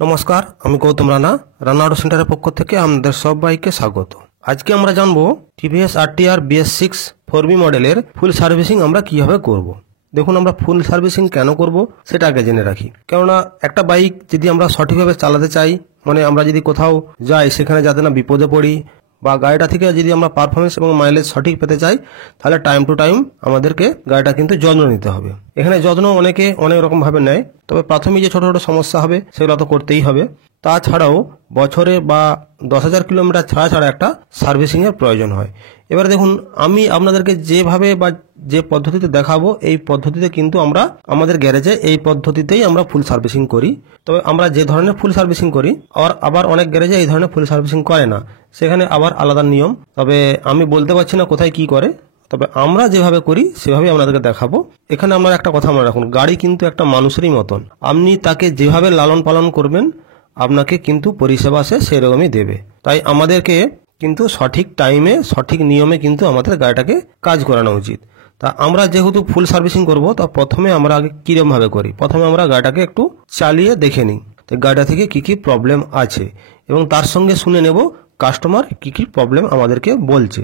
নমস্কার, আমি গৌতম রানা, রানা অটো সেন্টারের পক্ষ থেকে আমাদের সবাইকে স্বাগত। আজকে আমরা জানবো টিভিএস RTR BS6 4B মডেলের ফুল সার্ভিসিং আমরা কিভাবে করব। দেখুন, আমরা ফুল সার্ভিসিং কেন করব সেটা আগে জেনে রাখি। কেননা একটা বাইক যদি আমরা সঠিকভাবে চালাতে চাই, মানে আমরা যদি কোথাও যাই সেখানে যাতে না বিপদে পড়ি, বা গাড়িটা থেকে যদি আমরা পারফরমেন্স এবং মাইলেজ সঠিক পেতে চাই, তাহলে টাইম টু টাইম আমাদেরকে গাড়িটা কিন্তু যত্ন নিতে হবে। এখানে যত্ন অনেকে অনেক রকম ভাবে নেয়, তবে প্রাথমিক যে ছোট ছোট সমস্যা হবে সেগুলো তো করতেই হবে। তাছাড়াও বছরে বা 10,000 কিলোমিটার ছাড়া ছাড়া একটা সার্ভিসিং এর প্রয়োজন হয়। এবারে দেখুন, আমি আপনাদেরকে যেভাবে বা যে পদ্ধতিতে দেখাবো, এই পদ্ধতিতে কিন্তু আমরা আমাদের গ্যারেজে এই পদ্ধতিতেই আমরা ফুল সার্ভিসিং করি। তবে আমরা যে ধরনের ফুল সার্ভিসিং করি, আবার অনেক গ্যারেজে এই ধরনের ফুল সার্ভিসিং করে না, সেখানে আবার আলাদা নিয়ম। তবে আমি বলতে পারছি না কোথায় কি করে, তবে আমরা যেভাবে করি সেভাবেই আপনাদেরকে দেখাবো। এখানে আমরা একটা কথা মনে রাখুন, গাড়ি কিন্তু একটা মানুষেরই মতন। আপনি তাকে যেভাবে লালন পালন করবেন, আপনাকে কিন্তু পরিষেবা সে সেরকমই দেবে। তাই আমাদেরকে কিন্তু সঠিক টাইমে সঠিক নিয়মে কিন্তু আমাদের গাড়িটাকে কাজ করানো উচিত। তা আমরা যেহেতু ফুল সার্ভিসিং করব, তা প্রথমে আমরা আগে কিরকম ভাবে করি, প্রথমে আমরা গাড়িটাকে একটু চালিয়ে দেখে নিই তো গাড়িটা থেকে কি কি প্রবলেম আছে, এবং তার সঙ্গে শুনে নেব কাস্টমার কি কি প্রবলেম আমাদেরকে বলছে,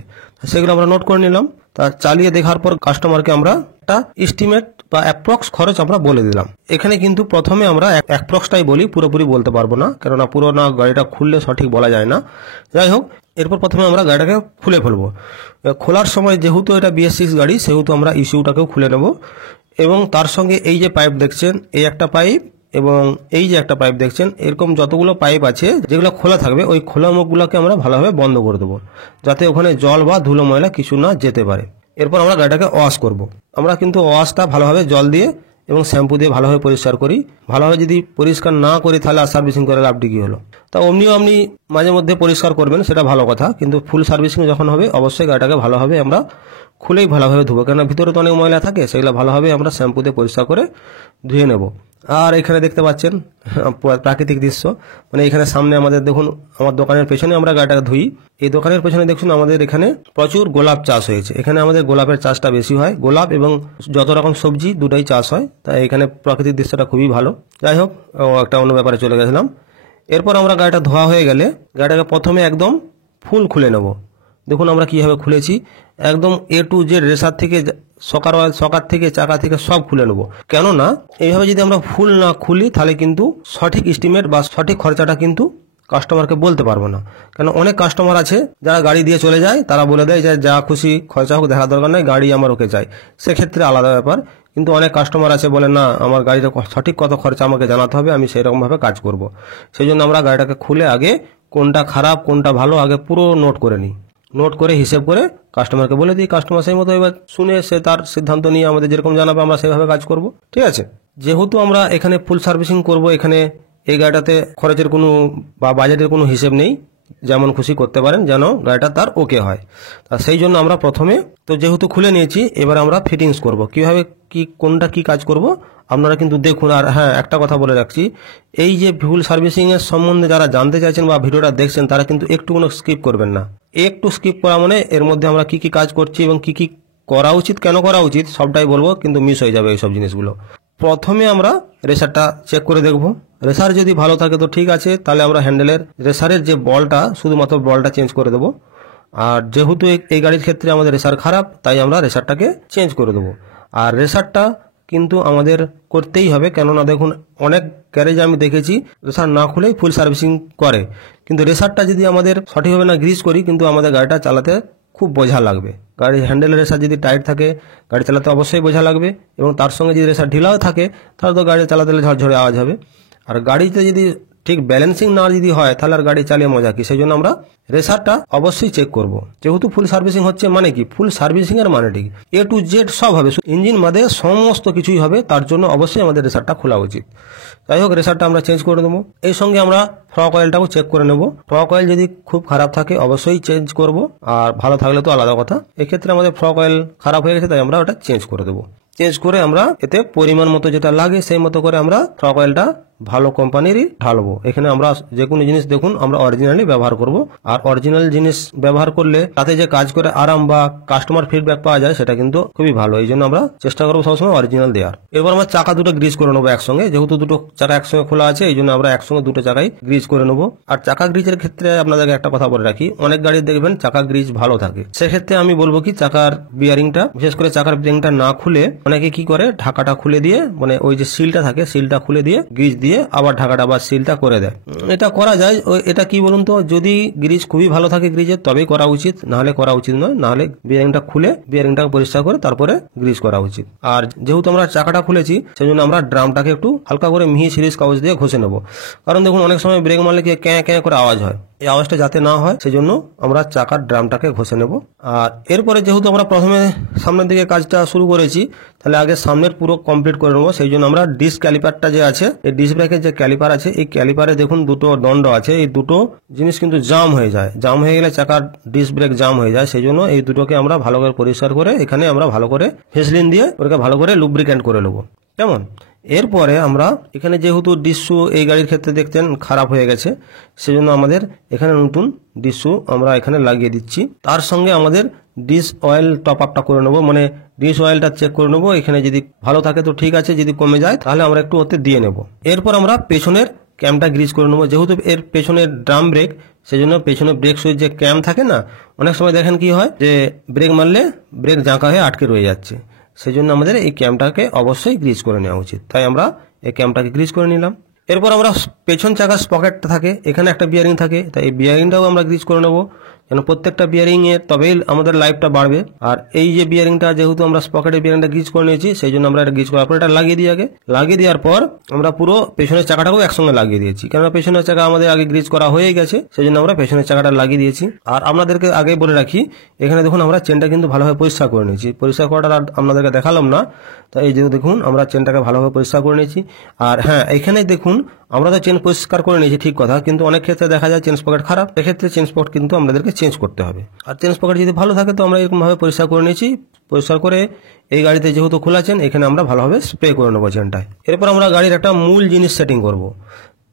সেগুলো আমরা নোট করে নিলাম। তা চালিয়ে দেখার পর কাস্টমারকে আমরা একটা এস্টিমেট বা অ্যাপ্রক্স খরচ আমরা বলে দিলাম। এখানে কিন্তু প্রথমে আমরা অ্যাপ্রক্সটাই বলি, পুরোপুরি বলতে পারবো না, কেননা পুরো না গাড়িটা খুললে সঠিক বলা যায় না। যাই হোক, এরপর প্রথমে আমরা গাড়িটাকে খুলে ফেলবো। খোলার সময় যেহেতু এটা BS6 গাড়ি, সেহেতু আমরা ইস্যুটাকেও খুলে নেব, এবং তার সঙ্গে এই যে পাইপ দেখছেন, এই একটা পাইপ এবং এই যে একটা পাইপ দেখছেন, এরকম যতগুলো পাইপ আছে যেগুলো খোলা থাকবে, ওই খোলা মুখগুলোকে আমরা ভালোভাবে বন্ধ করে দেবো, যাতে ওখানে জল বা ধুলো ময়লা কিছু না যেতে পারে। এরপর আমরা গাড়িটাকে ওয়াশ করব। আমরা কিন্তু ওয়াশটা ভালোভাবে জল দিয়ে এবং শ্যাম্পু দিয়ে ভালোভাবে পরিষ্কার করি। ভালোভাবে যদি পরিষ্কার না করি, তাহলে আর সার্ভিসিং করে লাভটি কি হলো। তা অমনিও আপনি মাঝে মধ্যে পরিষ্কার করবেন, সেটা ভালো কথা, কিন্তু ফুল সার্ভিসিং যখন হবে অবশ্যই গাড়িটাকে ভালোভাবে আমরা খুলেই ভালোভাবে ধুবো, কেননা ভিতরে তো অনেক ময়লা থাকে, সেগুলো ভালোভাবে আমরা শ্যাম্পু দিয়ে পরিষ্কার করে ধুয়ে নেব। আর এখানে দেখতে পাচ্ছেন প্রাকৃতিক দৃশ্য, মানে এখানে সামনে আমাদের দেখুন, আমার দোকানের পেছনে আমরা গাড়িটাকে ধুই। এই দোকানের পেছনে দেখুন আমাদের এখানে প্রচুর গোলাপ চাষ হয়েছে। এখানে আমাদের গোলাপের চাষটা বেশি হয়, গোলাপ এবং যত রকম সবজি দুটাই চাষ হয়। তাই এখানে প্রাকৃতিক দৃশ্যটা খুবই ভালো। যাই হোক, একটা অন্য ব্যাপারে চলে গেছিলাম। এরপর আমরা গাড়িটা ধোয়া হয়ে গেলে গাড়িটাকে প্রথমে একদম ফুল খুলে নেব। দেখুন আমরা কিভাবে খুলেছি, একদম A to Z, রেসার থেকে সকার থেকে চাকা থেকে সব খুলে নেব। কেননা এইভাবে যদি আমরা ফুল না খুলি, তাহলে কিন্তু সঠিক এস্টিমেট বা সঠিক খরচাটা কিন্তু কাস্টমারকে বলতে পারবো না। কেন অনেক কাস্টমার আছে যারা গাড়ি দিয়ে চলে যায়, তারা বলে দেয় যে যা খুশি খরচা হোক, দেখার দরকার নেই, গাড়ি আমার ওকে চাই। সেক্ষেত্রে আলাদা ব্যাপার। কিন্তু অনেক কাস্টমার আছে বলে না, আমার গাড়িটা সঠিক কত খরচা আমাকে জানাতে হবে, আমি সেরকম ভাবে কাজ করব। সেই জন্য আমরা গাড়িটাকে খুলে আগে কোনটা খারাপ কোনটা ভালো আগে পুরো নোট করে নিই। নোট করে হিসেব করে কাস্টমারকে বলে দিই, কাস্টমার সেই মতো এবার শুনে সে তার সিদ্ধান্ত নিয়ে আমাদের যেরকম জানাবে আমরা সেভাবে কাজ করব। ঠিক আছে। যেহেতু আমরা এখানে ফুল সার্ভিসিং করব, এখানে এই গাড়িটাতে খরচের কোনো বা বাজেটের কোনো হিসেব নেই, যেমন খুশি করতে পারেন যেন গাড়িটা তার ওকে হয়। তা সেই জন্য আমরা প্রথমে তো যেহেতু খুলে নিয়েছি, এবার আমরা ফিটিংস করব, কিভাবে কি কোনটা কি কাজ করব আপনারা কিন্তু দেখুন। আর হ্যাঁ, একটা কথা বলে রাখছি, এই যে ফুল সার্ভিসিং এর সম্বন্ধে যারা জানতে চাইছেন বা ভিডিওটা দেখছেন, তারা কিন্তু একটু কোনো স্কিপ করবেন না। একটু স্কিপ করা মানে এর মধ্যে আমরা কি কি কাজ করছি এবং কি কি করা উচিত, কেন করা উচিত সবটাই বলবো, কিন্তু মিস হয়ে যাবে এইসব জিনিসগুলো। প্রথমে আমরা রেসারটা চেক করে দেখব। রেসার যদি ভালো থাকে তো ঠিক আছে, তাহলে আমরা হ্যান্ডেলের রেসারের যে বলটা, শুধুমাত্র বলটা চেঞ্জ করে দেবো। আর যেহেতু এই গাড়ির ক্ষেত্রে আমাদের রেসার খারাপ, তাই আমরা রেসারটাকে চেঞ্জ করে দেবো। আর রেসারটা কিন্তু আমাদের করতেই হবে, কেননা দেখুন অনেক গ্যারেজে আমি দেখেছি রেসার না খুলেই ফুল সার্ভিসিং করে, কিন্তু রেসারটা যদি আমাদের সঠিকভাবে না গ্রিস করি, কিন্তু আমাদের গাড়িটা চালাতে খুব বোঝা লাগবে। গাড়ির হ্যান্ডেলের রেসার যদি টাইট থাকে, গাড়ি চালাতে অবশ্যই বোঝা লাগবে, এবং তার সঙ্গে যদি রেসার ঢিলাও থাকে, তাহলে তো গাড়ি চালাতে ঝরঝরে আওয়াজ হবে। আর গাড়িতে যদি ঠিক ব্যালেন্সিং না যদি হয়, তাহলে আর গাড়ি চালিয়ে মজা কি। সেই জন্য আমরা রেসারটা অবশ্যই চেক করব। যেহেতু ফুল সার্ভিসিং হচ্ছে, মানে কি ফুল সার্ভিসিং এর মানে ঠিক A to Z সব হবে, ইঞ্জিন মাদে সমস্ত কিছুই হবে, তার জন্য অবশ্যই আমাদের রেসারটা খোলা উচিত। যাই হোক, রেসারটা আমরা চেঞ্জ করে দেবো। এই সঙ্গে আমরা ফ্রক অয়েলটাও চেক করে নেব। ফ্রক অয়েল যদি খুব খারাপ থাকে অবশ্যই চেঞ্জ করব, আর ভালো থাকলে তো আলাদা কথা। এক্ষেত্রে আমাদের ফ্রক অয়েল খারাপ হয়ে গেছে, তাই আমরা ওটা চেঞ্জ করে দেবো। চেঞ্জ করে আমরা এতে পরিমাণ মতো যেটা লাগে সেই মতো করে আমরা ফ্রক অয়েলটা ভালো কোম্পানিরই ঢালবো। এখানে আমরা যে কোনো জিনিস দেখুন আমরা অরিজিনালি ব্যবহার করব, আর অরিজিনাল জিনিস ব্যবহার করলে তাতে যে কাজ করে আরাম বা কাস্টমার ফিডব্যাক পাওয়া যায় সেটা কিন্তু খুবই ভালো। এই জন্য আমরা চেষ্টা করবো সবসময় অরিজিনাল দেওয়ার। এরপর আমরা চাকা দুটো গ্রিজ করে নেবো একসঙ্গে, যেহেতু দুটো চাকা একসঙ্গে খোলা আছে এই জন্য আমরা একসঙ্গে দুটো চাকাই গ্রিজ করে নেবো। আর চাকা গ্রিজের ক্ষেত্রে আপনাদেরকে একটা কথা বলে রাখি, অনেক গাড়ি দেখবেন চাকা গ্রিজ ভালো থাকে, সেক্ষেত্রে আমি বলবো কি চাকার বিয়ারিংটা, বিশেষ করে চাকার বিয়ারিংটা না খুলে অনেকে কি করে ঢাকাটা খুলে দিয়ে, মানে ওই যে সিলটা থাকে সিলটা খুলে দিয়ে গ্রিজ দিয়ে আবার ঢাকাটা বা সিলটা করে দেয়। এটা করা যায়, এটা কি বলুন তো, যদি গ্রিজ খুবই ভালো থাকে গ্রিজের তবেই করা উচিত, নাহলে করা উচিত নয়। নাহলে বিয়ারিংটা খুলে বিয়ারিংটাকে পরিষ্কার করে তারপরে গ্রিজ করা উচিত। আর যেহেতু আমরা চাকাটা খুলেছি সেজন্য আমরা ড্রামটাকে একটু হালকা করে মিহি সিরিজ কাগজ দিয়ে ঘষে নেবো। কারণ দেখুন অনেক সময় ব্রেক মারলে কি ক্যাঁ ক্যাঁ করে আওয়াজ হয়, এই আওয়াজটা যাতে না হয় সেজন্য আমরা চাকার ড্রামটাকে ঘষে নেব। আর এরপরে যেহেতু আমরা প্রথমে সামনের দিকে কাজটা শুরু করেছি, তাহলে আগে সামনের পুরো কমপ্লিট করে নেবো। সেই জন্য আমরা ডিস্ক ক্যালিপারটা যে আছে, এই ডিস্ক ব্রেকের যে ক্যালিপার আছে, এই ক্যালিপারে দেখুন দুটো দণ্ড আছে, এই দুটো জিনিস কিন্তু জাম হয়ে যায়। জাম হয়ে গেলে চাকার ডিস্ক ব্রেক জাম হয়ে যায়, সেই জন্য এই দুটোকে আমরা ভালো করে পরিষ্কার করে এখানে আমরা ভালো করে ভেসলিন দিয়ে ওটাকে ভালো করে লুব্রিকেন্ট করে নেবো। কেমন? এরপরে আমরা এখানে যেহেতু ডিস্কু এই গাড়ির ক্ষেত্রে দেখতেন খারাপ হয়ে গেছে, সেজন্য আমাদের এখানে নতুন ডিস্কু আমরা এখানে লাগিয়ে দিচ্ছি। তার সঙ্গে আমাদের ডিস্ক অয়েল টপ আপটা করে নেবো, মানে ডিস্ক অয়েলটা চেক করে নেবো, এখানে যদি ভালো থাকে তো ঠিক আছে, যদি কমে যায় তাহলে আমরা একটু ওতে দিয়ে নেব। এরপর আমরা পেছনের ক্যামটা গ্রিজ করে নেবো, যেহেতু এর পেছনের ড্রাম ব্রেক, সেজন্য পেছনে ব্রেক সুইচ যে ক্যাম থাকে না, অনেক সময় দেখেন কি হয় যে ব্রেক মারলে ব্রেক জাঁকা হয়ে আটকে রয়ে যাচ্ছে, সেই জন্য আমাদের এই ক্যামটাকে অবশ্যই গ্রিজ করে নেওয়া উচিত। তাই আমরা এই ক্যামটাকে গ্রিজ করে নিলাম। এরপর আমরা পেছন চাকার স্পকেটটা থাকে, এখানে একটা বিয়ারিং থাকে, তাই এই বিয়ারিংটাও আমরা গ্রিজ করে নেবো, যেন প্রত্যেকটা বিয়ারিং এর তবেই আমাদের লাইফটা বাড়বে। আর এই যে বিয়ারিংটা যেহেতু আমরা স্পকেটের বিয়ারিংটা গ্রিজ করে নিয়েছি, সেই জন্য আমরা এটা গ্রিজ করার পর এটা লাগিয়ে দিই। আগে লাগিয়ে দেওয়ার পর আমরা পুরো পেছনের চাকাটাকেও একসঙ্গে লাগিয়ে দিয়েছি, কেননা পেছনের চাকা আমাদের আগে গ্রিজ করা হয়ে গেছে, সেই জন্য আমরা পেছনের চাকাটা লাগিয়ে দিয়েছি। আর আপনাদেরকে আগে বলে রাখি, এখানে দেখুন আমরা চেনটা কিন্তু ভালোভাবে পরিষ্কার করে নিয়েছি। পরিষ্কার করাটা আর আপনাদেরকে দেখালাম না, তাই এই যে দেখুন আমরা চেনটাকে ভালোভাবে পরিষ্কার করে নিয়েছি। আর হ্যাঁ, এখানে দেখুন আমরা তো চেন পরিষ্কার করে নিয়েছি ঠিক কথা, কিন্তু অনেক ক্ষেত্রে দেখা যায় চেন স্পকেট খারাপ, সেক্ষেত্রে চেন স্পকেট কিন্তু আমাদেরকে চেঞ্জ করতে হবে। আর চেন স্পকেট যদি ভালো থাকে তো আমরা এরকম ভাবে পরিষ্কার করে নিয়েছি। পরিষ্কার করে এই গাড়িতে যেহেতু খোলা চেন, এখানে আমরা ভালোভাবে স্প্রে করে নেবো চেনটায়। এরপর আমরা গাড়ির একটা মূল জিনিস সেটিং করব।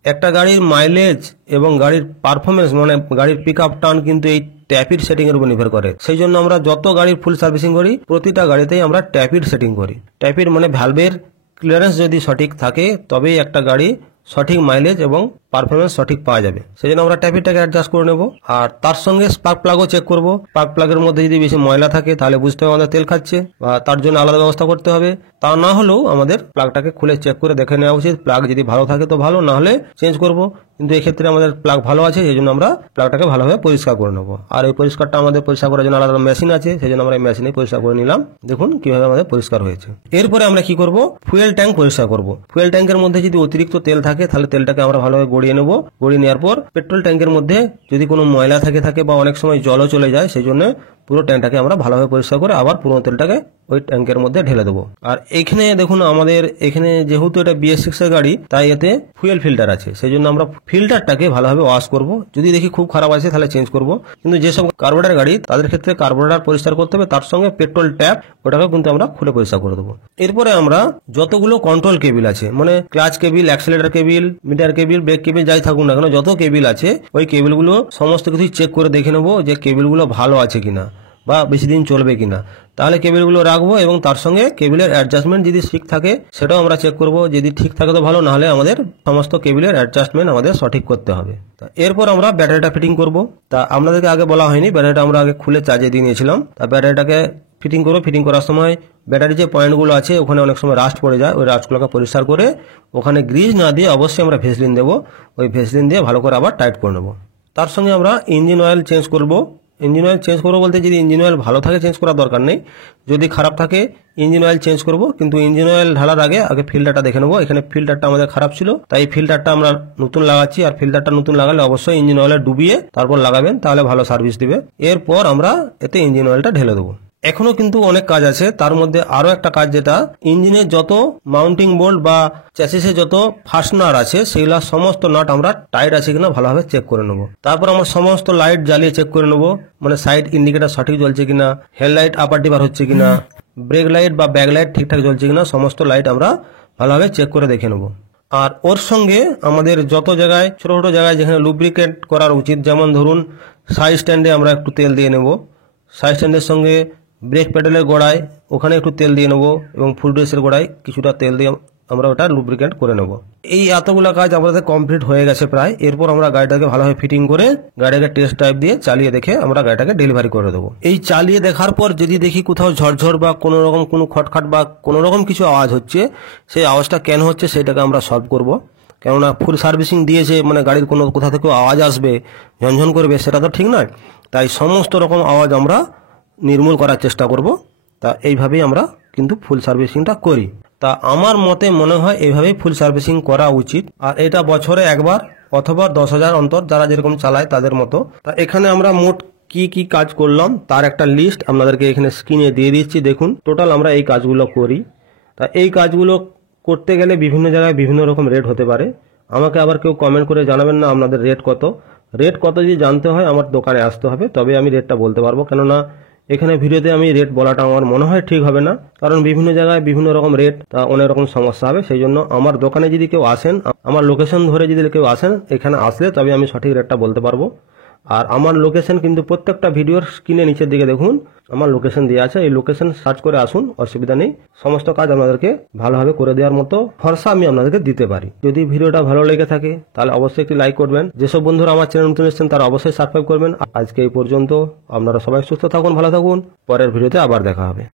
একটা গাড়ির মাইলেজ এবং গাড়ির পারফরমেন্স, মানে গাড়ির পিক আপ টার্ন কিন্তু এই ট্যাপিড সেটিং এর উপর নির্ভর করে। সেই জন্য আমরা যত গাড়ির ফুল সার্ভিসিং করি প্রতিটা গাড়িতেই আমরা ট্যাপিড সেটিং করি। ট্যাপিড মানে ভ্যালভের ক্লিয়ারেন্স যদি সঠিক থাকে তবেই একটা গাড়ি সঠিক মাইলেজ এবং পারফরমেন্স সঠিক পাওয়া যাবে। সেই জন্য আমরা ট্যাপিডটাকে অ্যাডজাস্ট করে নেব। আর তার সঙ্গে স্পার্ক প্লাগও চেক করব। স্পার্ক প্লাগের মধ্যে যদি বেশি ময়লা থাকে তাহলে বুঝতে হবে আমাদের তেল খাচ্ছে, বা তার জন্য আলাদা ব্যবস্থা করতে হবে। তা না হলেও আমাদের প্লাগটাকে খুলে চেক করে দেখে নেওয়া উচিত। প্লাগ যদি ভালো থাকে তো ভালো, না হলে চেঞ্জ করব। কিন্তু এক্ষেত্রে আমাদের প্লাগ ভালো আছে, সেই জন্য আমরা প্লাগটাকে ভালোভাবে পরিষ্কার করে নেবো। আর এই পরিষ্কারটা আমাদের পরিষ্কার করার জন্য আলাদা মেশিন আছে, সেই জন্য আমরা এই মেশিনে পরিষ্কার করে নিলাম। দেখুন কিভাবে আমাদের পরিষ্কার হয়েছে। এরপরে আমরা কি করব, ফুয়েল ট্যাঙ্ক পরিষ্কার করব। ফুয়েল ট্যাঙ্কের মধ্যে যদি অতিরিক্ত তেল থাকে তাহলে তেলটাকে আমরা ভালোভাবে গড়িয়ে নেব। গড়িয়ে নেওয়ার পর পেট্রোল ট্যাঙ্কের মধ্যে যদি কোনো ময়লা থাকে বা অনেক সময় জলও চলে যায়, সেই জন্য পুরো ট্যাঙ্কটাকে আমরা ভালোভাবে পরিষ্কার করে আবার পুরো তেলটাকে ওই ট্যাঙ্কের মধ্যে ঢেলে দেবো। আর এখানে দেখুন আমাদের এখানে যেহেতু এটা BS6 এর গাড়ি, তাই এতে ফুয়েল ফিল্টার আছে, সেই জন্য আমরা ফিল্টারটাকে ভালোভাবে ওয়াশ করব। যদি দেখি খুব খারাপ আছে তাহলে চেঞ্জ করব। কিন্তু যেসব কার্বোরেটর গাড়ি তাদের ক্ষেত্রে কার্বোরেটর পরিষ্কার করতে হবে, তার সঙ্গে পেট্রোল ট্যাপ ওটাকেও কিন্তু আমরা খুলে পরিষ্কার করে দেবো। এরপরে আমরা যতগুলো কন্ট্রোল কেবিল আছে, মানে clutch cable, accelerator cable, meter cable, brake cable, যাই থাকুক না কেন যত কেবিল আছে ওই কেবিলগুলো সমস্ত কিছুই চেক করে দেখে নেবো যে কেবিলগুলো ভালো আছে কিনা বা বেশি দিন চলবে কিনা। তাহলে কেবিলগুলো রাখবো এবং তার সঙ্গে কেবিলের অ্যাডজাস্টমেন্ট যদি ঠিক থাকে সেটাও আমরা চেক করব। যদি ঠিক থাকে তো ভালো, না হলে আমাদের সমস্ত কেবিলের অ্যাডজাস্টমেন্ট আমাদের সঠিক করতে হবে। এরপর আমরা ব্যাটারিটা ফিটিং করব। তা আপনাদেরকে আগে বলা হয়নি, ব্যাটারিটা আমরা আগে খুলে চার্জে দিয়ে নিয়েছিলাম। তা ব্যাটারিটাকে ফিটিং করবো। ফিটিং করার সময় ব্যাটারি যে পয়েন্টগুলো আছে ওখানে অনেক সময় রাস্ট পড়ে যায়, ওই রাস্টগুলোকে পরিষ্কার করে ওখানে গ্রিজ না দিয়ে অবশ্যই আমরা ভেসলিন দেবো। ওই ভেসলিন দিয়ে ভালো করে আবার টাইট করে নেবো। তার সঙ্গে আমরা ইঞ্জিন অয়েল চেঞ্জ করবো। ইঞ্জিন অয়েল চেঞ্জ করবো বলতে যদি ইঞ্জিন অয়েল ভালো থাকে চেঞ্জ করার দরকার নেই, যদি খারাপ থাকে ইঞ্জিন অয়েল চেঞ্জ করব। কিন্তু ইঞ্জিন অয়েল ঢালার আগে ফিল্টারটা দেখে নেবো। এখানে ফিল্টারটা আমাদের খারাপ ছিল, তাই ফিল্টারটা আমরা নতুন লাগাচ্ছি। আর ফিল্টারটা নতুন লাগালে অবশ্যই ইঞ্জিন অয়েলে ডুবিয়ে তারপর লাগাবেন, তাহলে ভালো সার্ভিস দিবে। এরপর আমরা এতে ইঞ্জিন অয়েলটা ঢেলে দেবো। এখনো কিন্তু অনেক কাজ আছে, তার মধ্যে আরো একটা কাজ যেটা ইঞ্জিনের যত মাউন্টিং বোল্ট বা চ্যাসিসে যত ফাস্টনার আছে সেগুলা সমস্ত নাট আমরা টাইট আছে কিনা ভালোভাবে চেক করে নেবো। তারপর আমরা সমস্ত লাইট জ্বালিয়ে চেক করে নেবো, মানে সাইড ইন্ডিকেটর সঠিক জ্বলছে কিনা, হেডলাইট আপার ডিপার হচ্ছে কিনা, ব্রেক লাইট বা ব্যাক লাইট ঠিকঠাক জ্বলছে কিনা, সমস্ত লাইট আমরা ভালোভাবে চেক করে দেখে নেবো। আর ওর সঙ্গে আমাদের যত জায়গায় ছোট ছোট জায়গায় যেখানে লুব্রিকেট করার উচিত, যেমন ধরুন সাইড স্ট্যান্ডে আমরা একটু তেল দিয়ে নেব, সাইড স্ট্যান্ডের সঙ্গে ব্রেক প্যাডেলের গোড়ায় ওখানে একটু তেল দিয়ে নেব এবং ফুট রেসের গোড়ায় কিছুটা তেল দিয়ে আমরা ওটা লুব্রিকেট করে নেব। এই এতগুলো কাজ আমাদের কমপ্লিট হয়ে গেছে প্রায়। এরপর আমরা গাড়িটাকে ভালোভাবে ফিটিং করে গাড়িটাকে টেস্ট ড্রাইভ দিয়ে চালিয়ে দেখে আমরা গাড়িটাকে ডেলিভারি করে দেবো। এই চালিয়ে দেখার পর যদি দেখি কোথাও ঝরঝর বা কোনো রকম কোনো খটখাট বা কোনো রকম কিছু আওয়াজ হচ্ছে, সেই আওয়াজটা কেন হচ্ছে সেটাকে আমরা সলভ করব। কেননা ফুল সার্ভিসিং দিয়েছে মানে গাড়ির কোনো কোথা থেকে আওয়াজ আসবে, ঝনঝন করবে, সেটা তো ঠিক নয়। তাই সমস্ত রকম আওয়াজ আমরা নির্মূল করার চেষ্টা করব। তা এইভাবেই আমরা কিন্তু ফুল সার্ভিসিংটা করি। তা আমার মতে মনে হয় এইভাবেই ফুল সার্ভিসিং করা উচিত। আর এটা বছরে একবার অথবা 10,000 অন্তর, যারা যেরকম চালায় তাদের মতো। তা এখানে আমরা মোট কি কি কাজ করলাম তার একটা লিস্ট আপনাদেরকে এখানে স্ক্রিনে দিয়ে দিচ্ছি। দেখুন টোটাল আমরা এই কাজগুলো করি। তা এই কাজগুলো করতে গেলে বিভিন্ন জায়গায় বিভিন্ন রকম রেট হতে পারে। আমাকে আবার কেউ কমেন্ট করে জানাবেন না আপনাদের রেট কত। রেট কত যদি জানতে হয় আমার দোকানে আসতে হবে, তবে আমি রেটটা বলতে পারবো। কেননা এখানে ভিডিওতে আমি রেট বলাটা আমার মনে হয় ঠিক হবে না, কারণ বিভিন্ন জায়গায় বিভিন্ন রকম রেট, তা অনেক রকম সমস্যা হবে। সেই জন্য আমার দোকানে যদি কেউ আসেন, আমার লোকেশন ধরে যদি কেউ আসেন, এখানে আসলে তবে আমি সঠিক রেটটা বলতে পারবো। আর আমার লোকেশন কিন্তু প্রত্যেকটা ভিডিওর স্ক্রিনে নিচের দিকে দেখুন আমার লোকেশন দেওয়া আছে। এই লোকেশন সার্চ করে আসুন, অসুবিধা নেই। সমস্ত কাজ আপনাদেরকে ভালোভাবে করে দেওয়ার মতো ভরসা আমি আপনাদেরকে দিতে পারি। যদি ভিডিওটা ভালো লেগে থাকে তাহলে অবশ্যই একটি লাইক করবেন। যেসব বন্ধুরা আমার চ্যানেল নতুন এসেছেন তারা অবশ্যই সাবস্ক্রাইব করবেন। আজকে এই পর্যন্ত, আপনারা সবাই সুস্থ থাকুন, ভালো থাকুন। পরের ভিডিওতে আবার দেখা হবে।